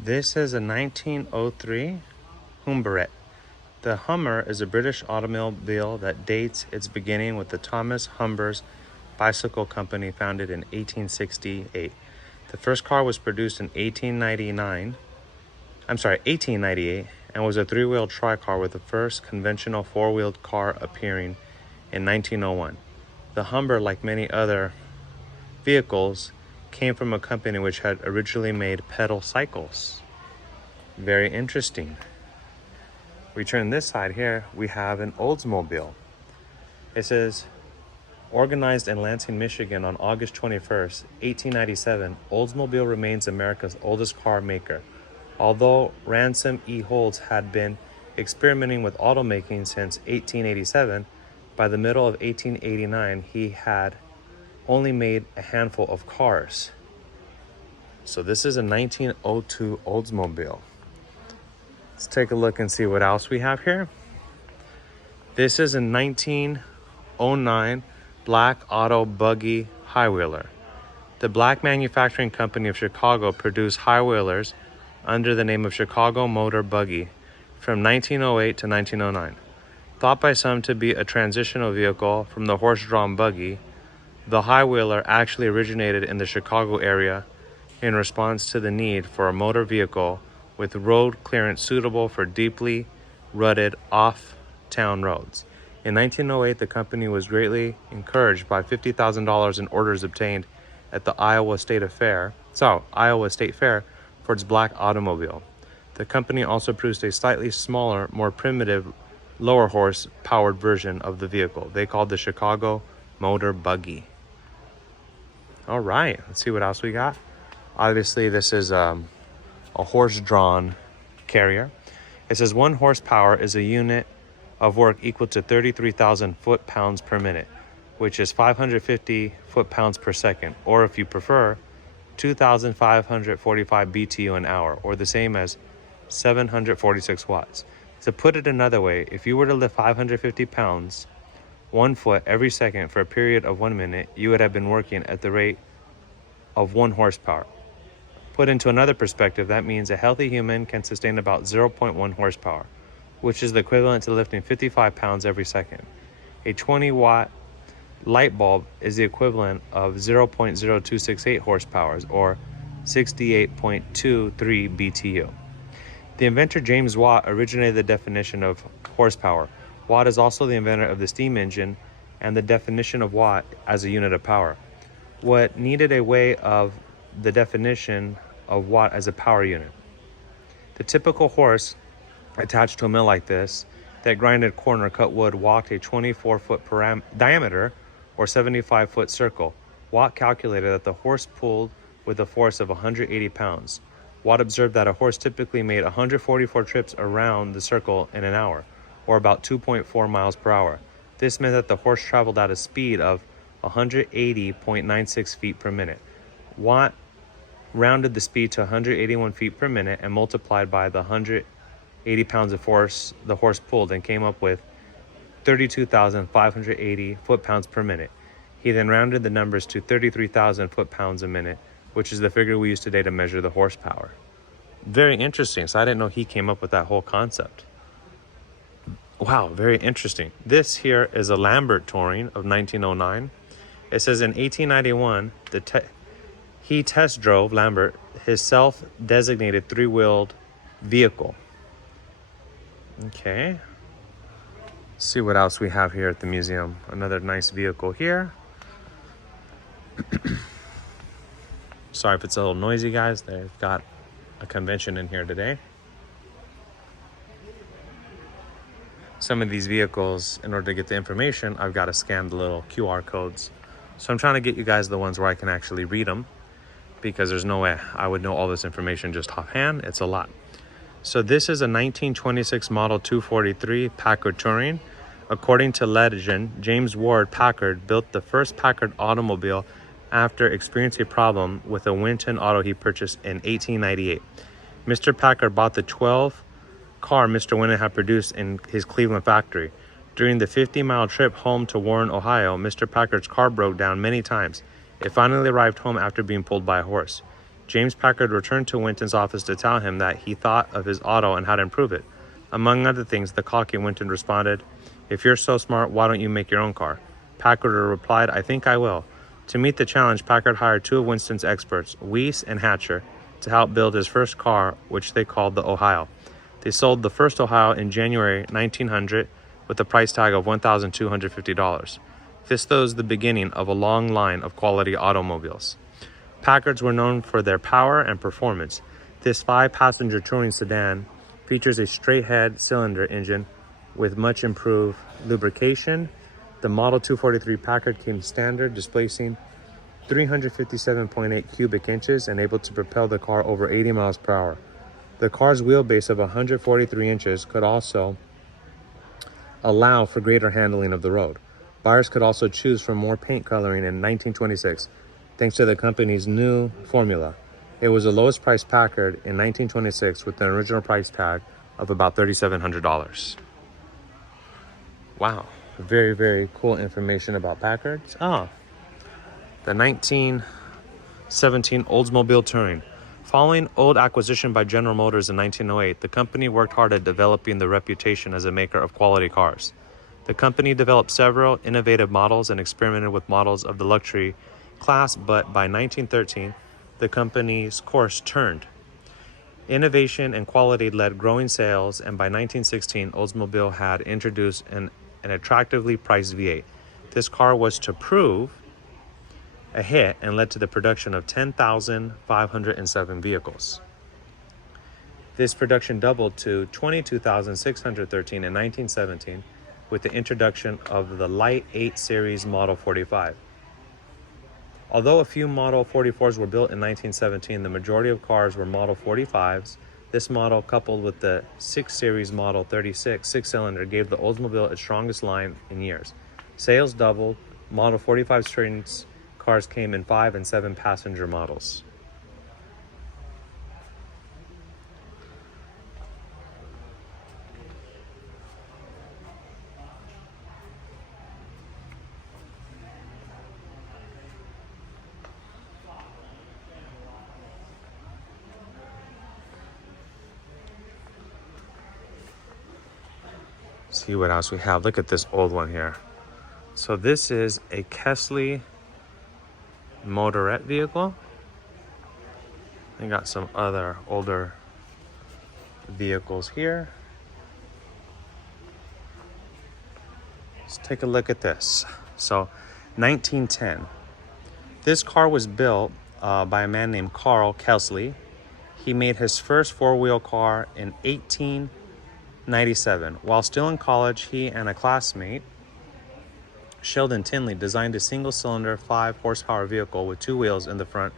This is a 1903 Humberette. The Hummer is a British automobile that dates its beginning with the Thomas Humbers Bicycle Company, founded in 1868. The first car was produced in 1898, and was a three-wheeled tri-car, with the first conventional four-wheeled car appearing in 1901. The Humber, like many other vehicles, came from a company which had originally made pedal cycles. Very interesting. We turn this side here, we have an Oldsmobile. It says, organized in Lansing, Michigan on August 21st, 1897, Oldsmobile remains America's oldest car maker. Although Ransom E. Olds had been experimenting with automaking since 1887, by the middle of 1889, he had only made a handful of cars. So this is a 1902 Oldsmobile. Let's take a look and see what else we have here. This is a 1909 black auto buggy high-wheeler. The Black Manufacturing Company of Chicago produced high-wheelers under the name of Chicago Motor Buggy from 1908 to 1909. Thought by some to be a transitional vehicle from the horse-drawn buggy, the high-wheeler actually originated in the Chicago area in response to the need for a motor vehicle with road clearance suitable for deeply rutted off-town roads. In 1908, the company was greatly encouraged by $50,000 in orders obtained at the Iowa State Fair for its black automobile. The company also produced a slightly smaller, more primitive, lower horse-powered version of the vehicle they called the Chicago Motor Buggy. All right, let's see what else we got. Obviously, this is a horse-drawn carrier. It says 1 horsepower is a unit of work equal to 33,000 foot-pounds per minute, which is 550 foot-pounds per second, or if you prefer, 2,545 BTU an hour, or the same as 746 watts. To put it another way, if you were to lift 550 pounds, 1 foot every second for a period of 1 minute, you would have been working at the rate of 1 horsepower. Put into another perspective, that means a healthy human can sustain about 0.1 horsepower, which is the equivalent to lifting 55 pounds every second. A 20-watt light bulb is the equivalent of 0.0268 horsepower, or 68.23 BTU. The inventor James Watt originated the definition of horsepower. Watt is also the inventor of the steam engine and the definition of watt as a unit of power. What needed a way of the definition of watt as a power unit? The typical horse attached to a mill like this that grinded corn or cut wood walked a 24-foot diameter or 75-foot circle. Watt calculated that the horse pulled with a force of 180 pounds. Watt observed that a horse typically made 144 trips around the circle in an hour, or about 2.4 miles per hour. This meant that the horse traveled at a speed of 180.96 feet per minute. Watt rounded the speed to 181 feet per minute and multiplied by the 180 pounds of force the horse pulled, and came up with 32,580 foot-pounds per minute. He then rounded the numbers to 33,000 foot-pounds a minute, which is the figure we use today to measure the horsepower. Very interesting. So I didn't know he came up with that whole concept. Wow, very interesting. This here is a Lambert Touring of 1909. It says in 1891, he test drove, Lambert, his self-designated three-wheeled vehicle. Okay. Let's see what else we have here at the museum. Another nice vehicle here. Sorry if it's a little noisy, guys. They've got a convention in here today. Some of these vehicles, in order to get the information, I've got to scan the little QR codes. So I'm trying to get you guys the ones where I can actually read them, because there's no way I would know all this information just offhand. It's a lot. So this is a 1926 Model 243 Packard Touring. According to legend, James Ward Packard built the first Packard automobile after experiencing a problem with a Winton auto he purchased in 1898. Mr. Packard bought the 12 car Mr. Winton had produced in his Cleveland factory. During the 50-mile trip home to Warren, Ohio, Mr. Packard's car broke down many times. It finally arrived home after being pulled by a horse. James Packard returned to Winton's office to tell him that he thought of his auto and how to improve it. Among other things, the cocky Winton responded, "If you're so smart, why don't you make your own car?" Packard replied, "I think I will." To meet the challenge, Packard hired two of Winston's experts, Weiss and Hatcher, to help build his first car, which they called the Ohio. They sold the first Ohio in January 1900 with a price tag of $1,250. This was the beginning of a long line of quality automobiles. Packards were known for their power and performance. This 5-passenger touring sedan features a straight-head cylinder engine with much improved lubrication. The Model 243 Packard came standard, displacing 357.8 cubic inches and able to propel the car over 80 miles per hour. The car's wheelbase of 143 inches could also allow for greater handling of the road. Buyers could also choose from more paint coloring in 1926, thanks to the company's new formula. It was the lowest priced Packard in 1926 with an original price tag of about $3,700. Wow, very, very cool information about Packards. The 1917 Oldsmobile Touring. Following old acquisition by General Motors in 1908, the company worked hard at developing the reputation as a maker of quality cars. The company developed several innovative models and experimented with models of the luxury class, but by 1913, the company's course turned. Innovation and quality led growing sales, and by 1916, Oldsmobile had introduced an attractively priced V8. This car was to prove a hit and led to the production of 10,507 vehicles. This production doubled to 22,613 in 1917 with the introduction of the Light 8 Series Model 45. Although a few Model 44s were built in 1917, the majority of cars were Model 45s. This model, coupled with the 6 Series Model 36 six-cylinder, gave the Oldsmobile its strongest line in years. Sales doubled. Model 45 trains cars came in 5 and 7 passenger models. See what else we have. Look at this old one here. So this is a Kesley motorette vehicle. They got some other older vehicles here. Let's take a look at this. So 1910. This car was built by a man named Carl Kesley. He made his first four-wheel car in 1897. While still in college, he and a classmate, Sheldon Tinley, designed a single-cylinder 5-horsepower vehicle with 2 wheels in the front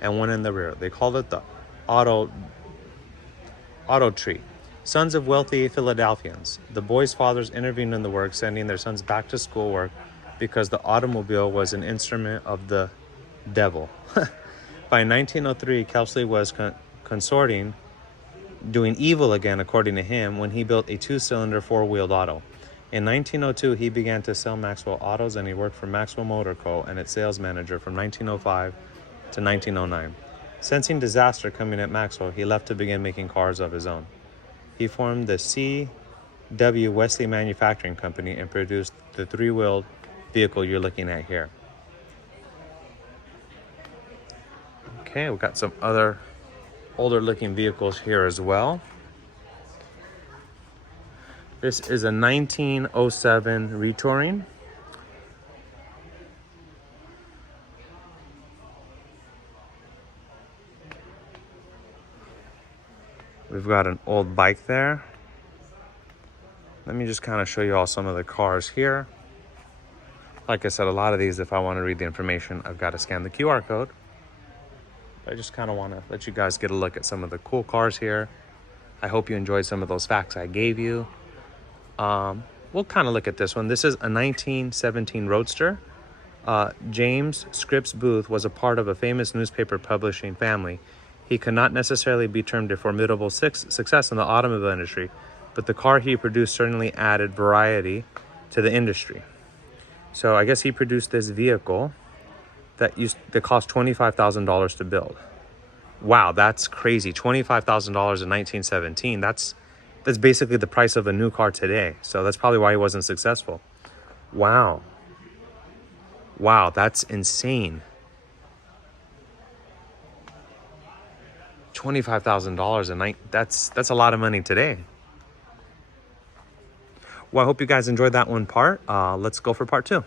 and 1 in the rear. They called it the Auto Tree. Sons of wealthy Philadelphians. The boys' fathers intervened in the work, sending their sons back to school work because the automobile was an instrument of the devil. By 1903, Kesley was consorting, doing evil again, according to him, when he built a 2-cylinder 4-wheeled auto. In 1902, he began to sell Maxwell autos, and he worked for Maxwell Motor Co. and its sales manager from 1905 to 1909. Sensing disaster coming at Maxwell, he left to begin making cars of his own. He formed the C.W. Wesley Manufacturing Company and produced the 3-wheeled vehicle you're looking at here. Okay, we've got some other older looking vehicles here as well. This is a 1907 Retouring. We've got an old bike there. Let me just kind of show you all some of the cars here. Like I said, a lot of these, if I want to read the information, I've got to scan the QR code. I just kind of want to let you guys get a look at some of the cool cars here. I hope you enjoyed some of those facts I gave you. We'll kind of look at this one. This is a 1917 Roadster. James Scripps Booth was a part of a famous newspaper publishing family. He could not necessarily be termed a formidable success in the automobile industry, but the car he produced certainly added variety to the industry. So I guess he produced this vehicle that cost $25,000 to build. Wow, that's crazy. $25,000 in 1917. That's basically the price of a new car today. So that's probably why he wasn't successful. Wow. Wow, that's insane. $25,000 a night. That's a lot of money today. Well, I hope you guys enjoyed that one part. Let's go for part 2.